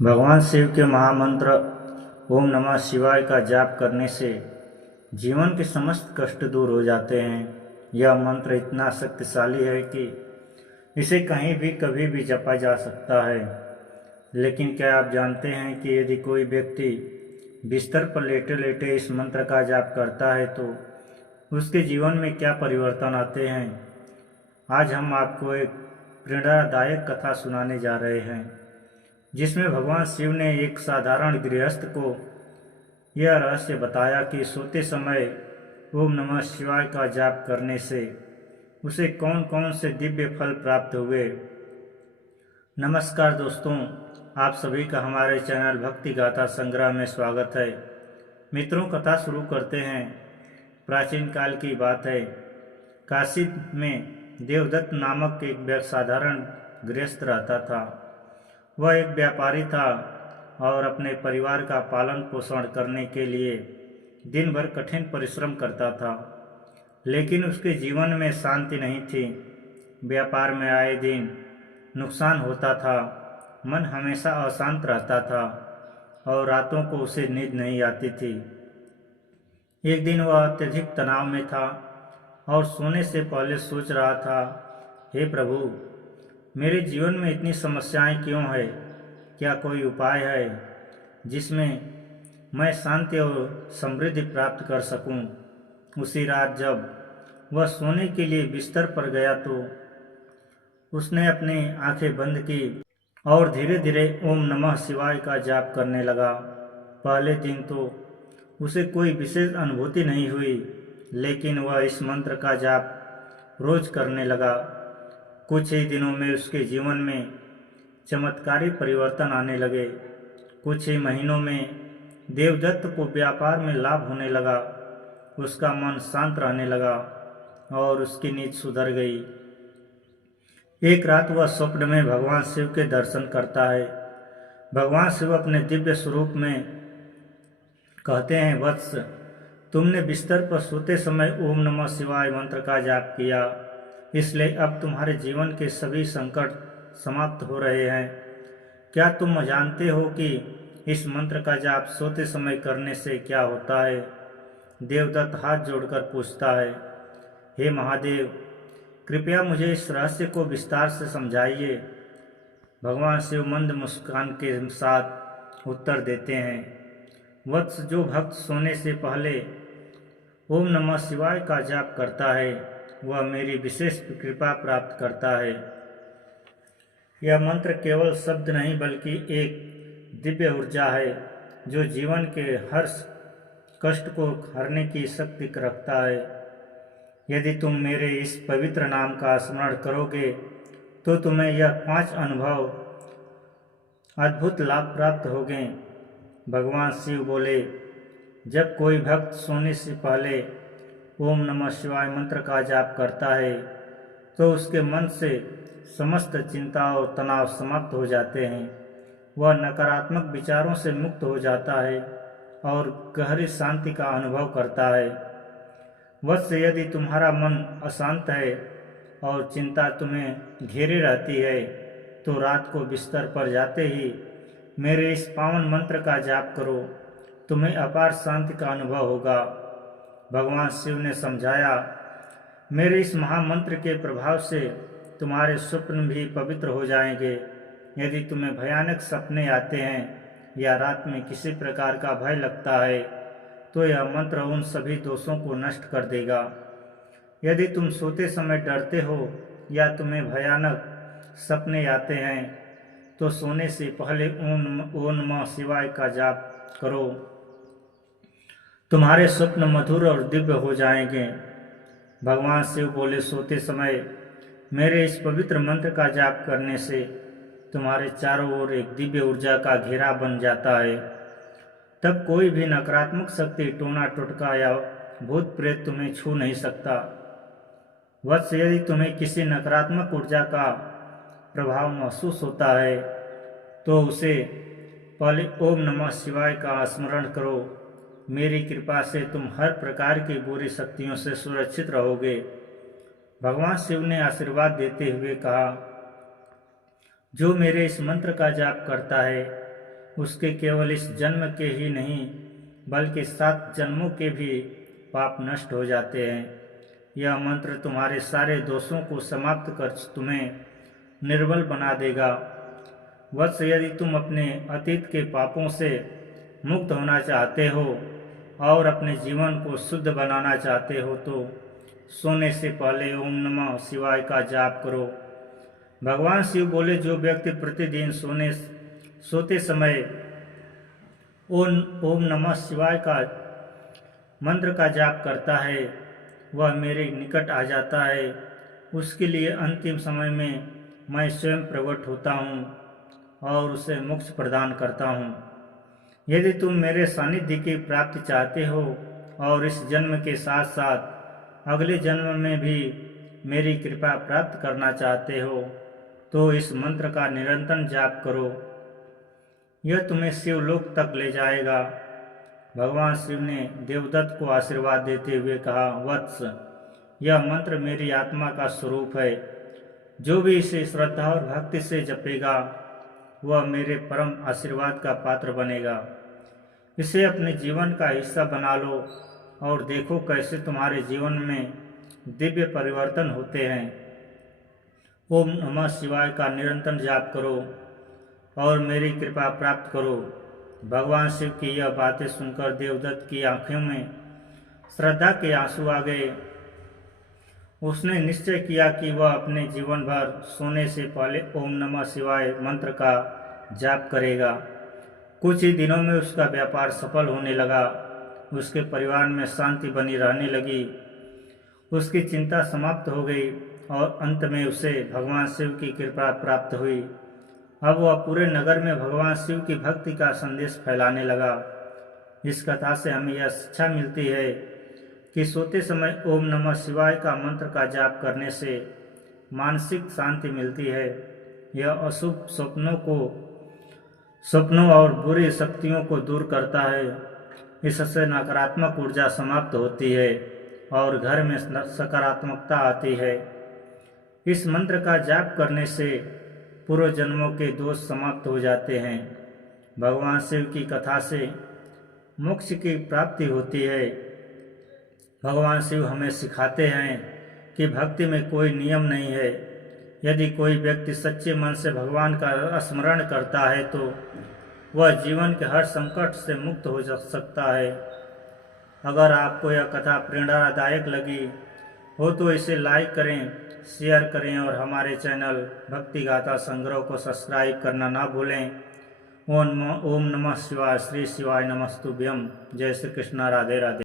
भगवान शिव के महामंत्र ओम नमः शिवाय का जाप करने से जीवन के समस्त कष्ट दूर हो जाते हैं। यह मंत्र इतना शक्तिशाली है कि इसे कहीं भी कभी भी जपा जा सकता है। लेकिन क्या आप जानते हैं कि यदि कोई व्यक्ति बिस्तर पर लेटे लेटे इस मंत्र का जाप करता है तो उसके जीवन में क्या परिवर्तन आते हैं? आज हम आपको एक प्रेरणादायक कथा सुनाने जा रहे हैं, जिसमें भगवान शिव ने एक साधारण गृहस्थ को यह रहस्य बताया कि सोते समय ओम नमः शिवाय का जाप करने से उसे कौन कौन से दिव्य फल प्राप्त हुए। नमस्कार दोस्तों, आप सभी का हमारे चैनल भक्ति गाथा संग्रह में स्वागत है। मित्रों, कथा शुरू करते हैं। प्राचीन काल की बात है। काशी में देवदत्त नामक एक साधारण गृहस्थ रहता था। वह एक व्यापारी था और अपने परिवार का पालन पोषण करने के लिए दिन भर कठिन परिश्रम करता था, लेकिन उसके जीवन में शांति नहीं थी। व्यापार में आए दिन नुकसान होता था, मन हमेशा अशांत रहता था और रातों को उसे नींद नहीं आती थी। एक दिन वह अत्यधिक तनाव में था और सोने से पहले सोच रहा था, हे प्रभु, मेरे जीवन में इतनी समस्याएं क्यों है? क्या कोई उपाय है जिसमें मैं शांति और समृद्धि प्राप्त कर सकूं? उसी रात जब वह सोने के लिए बिस्तर पर गया तो उसने अपनी आंखें बंद की और धीरे धीरे ओम नमः शिवाय का जाप करने लगा। पहले दिन तो उसे कोई विशेष अनुभूति नहीं हुई, लेकिन वह इस मंत्र का जाप रोज करने लगा। कुछ ही दिनों में उसके जीवन में चमत्कारी परिवर्तन आने लगे। कुछ ही महीनों में देवदत्त को व्यापार में लाभ होने लगा। उसका मन शांत रहने लगा और उसकी नींद सुधर गई। एक रात वह स्वप्न में भगवान शिव के दर्शन करता है। भगवान शिव अपने दिव्य स्वरूप में कहते हैं, वत्स, तुमने बिस्तर पर सोते समय ओम नमः शिवाय मंत्र का जाप किया, इसलिए अब तुम्हारे जीवन के सभी संकट समाप्त हो रहे हैं। क्या तुम जानते हो कि इस मंत्र का जाप सोते समय करने से क्या होता है? देवदत्त हाथ जोड़कर पूछता है, हे महादेव, कृपया मुझे इस रहस्य को विस्तार से समझाइए। भगवान शिव मंद मुस्कान के साथ उत्तर देते हैं, वत्स, जो भक्त सोने से पहले ओम नमः शिवाय का जाप करता है वह मेरी विशेष कृपा प्राप्त करता है। यह मंत्र केवल शब्द नहीं बल्कि एक दिव्य ऊर्जा है जो जीवन के हर कष्ट को हरने की शक्ति रखता है। यदि तुम मेरे इस पवित्र नाम का स्मरण करोगे तो तुम्हें यह 5 अनुभव अद्भुत लाभ प्राप्त होंगे। भगवान शिव बोले, जब कोई भक्त सोने से पहले ओम नमः शिवाय मंत्र का जाप करता है तो उसके मन से समस्त चिंता और तनाव समाप्त हो जाते हैं। वह नकारात्मक विचारों से मुक्त हो जाता है और गहरी शांति का अनुभव करता है। वत्स, यदि तुम्हारा मन अशांत है और चिंता तुम्हें घेरे रहती है तो रात को बिस्तर पर जाते ही मेरे इस पावन मंत्र का जाप करो, तुम्हें अपार शांति का अनुभव होगा। भगवान शिव ने समझाया, मेरे इस महामंत्र के प्रभाव से तुम्हारे स्वप्न भी पवित्र हो जाएंगे। यदि तुम्हें भयानक सपने आते हैं या रात में किसी प्रकार का भय लगता है तो यह मंत्र उन सभी दोषों को नष्ट कर देगा। यदि तुम सोते समय डरते हो या तुम्हें भयानक सपने आते हैं तो सोने से पहले ओम नमः शिवाय का जाप करो, तुम्हारे स्वप्न मधुर और दिव्य हो जाएंगे। भगवान शिव बोले, सोते समय मेरे इस पवित्र मंत्र का जाप करने से तुम्हारे चारों ओर एक दिव्य ऊर्जा का घेरा बन जाता है। तब कोई भी नकारात्मक शक्ति, टोना टोटका या भूत प्रेत तुम्हें छू नहीं सकता। वत्स, यदि तुम्हें किसी नकारात्मक ऊर्जा का प्रभाव महसूस होता है तो उसे पहले ओम नमः शिवाय का स्मरण करो। मेरी कृपा से तुम हर प्रकार की बुरी शक्तियों से सुरक्षित रहोगे। भगवान शिव ने आशीर्वाद देते हुए कहा, जो मेरे इस मंत्र का जाप करता है उसके केवल इस जन्म के ही नहीं बल्कि 7 जन्मों के भी पाप नष्ट हो जाते हैं। यह मंत्र तुम्हारे सारे दोषों को समाप्त कर तुम्हें निर्बल बना देगा। वत्स, यदि तुम अपने अतीत के पापों से मुक्त होना चाहते हो और अपने जीवन को शुद्ध बनाना चाहते हो तो सोने से पहले ओम नमः शिवाय का जाप करो। भगवान शिव बोले, जो व्यक्ति प्रतिदिन सोते समय ओम नमः शिवाय का मंत्र का जाप करता है वह मेरे निकट आ जाता है। उसके लिए अंतिम समय में मैं स्वयं प्रकट होता हूँ और उसे मोक्ष प्रदान करता हूँ। यदि तुम मेरे सानिध्य की प्राप्ति चाहते हो और इस जन्म के साथ साथ अगले जन्म में भी मेरी कृपा प्राप्त करना चाहते हो तो इस मंत्र का निरंतर जाप करो। यह तुम्हें शिवलोक तक ले जाएगा। भगवान शिव ने देवदत्त को आशीर्वाद देते हुए कहा, वत्स, यह मंत्र मेरी आत्मा का स्वरूप है। जो भी इसे श्रद्धा और भक्ति से जपेगा वह मेरे परम आशीर्वाद का पात्र बनेगा। इसे अपने जीवन का हिस्सा बना लो और देखो कैसे तुम्हारे जीवन में दिव्य परिवर्तन होते हैं। ओम नमः शिवाय का निरंतर जाप करो और मेरी कृपा प्राप्त करो। भगवान शिव की यह बातें सुनकर देवदत्त की आंखों में श्रद्धा के आंसू आ गए। उसने निश्चय किया कि वह अपने जीवन भर सोने से पहले ओम नमः शिवाय मंत्र का जाप करेगा। कुछ ही दिनों में उसका व्यापार सफल होने लगा। उसके परिवार में शांति बनी रहने लगी। उसकी चिंता समाप्त हो गई और अंत में उसे भगवान शिव की कृपा प्राप्त हुई। अब वह पूरे नगर में भगवान शिव की भक्ति का संदेश फैलाने लगा। इस कथा से हमें यह शिक्षा मिलती है कि सोते समय ओम नमः शिवाय का मंत्र का जाप करने से मानसिक शांति मिलती है। यह अशुभ सपनों और बुरी शक्तियों को दूर करता है। इससे नकारात्मक ऊर्जा समाप्त होती है और घर में सकारात्मकता आती है। इस मंत्र का जाप करने से पूर्व जन्मों के दोष समाप्त हो जाते हैं। भगवान शिव की कथा से मोक्ष की प्राप्ति होती है। भगवान शिव हमें सिखाते हैं कि भक्ति में कोई नियम नहीं है। यदि कोई व्यक्ति सच्चे मन से भगवान का स्मरण करता है तो वह जीवन के हर संकट से मुक्त हो सकता है। अगर आपको यह कथा प्रेरणादायक लगी हो तो इसे लाइक करें, शेयर करें और हमारे चैनल भक्ति गाथा संग्रह को सब्सक्राइब करना ना भूलें। ओम नमः शिवाय। श्री शिवाय नमस्तुभ्यम। जय श्री कृष्ण। राधे राधे।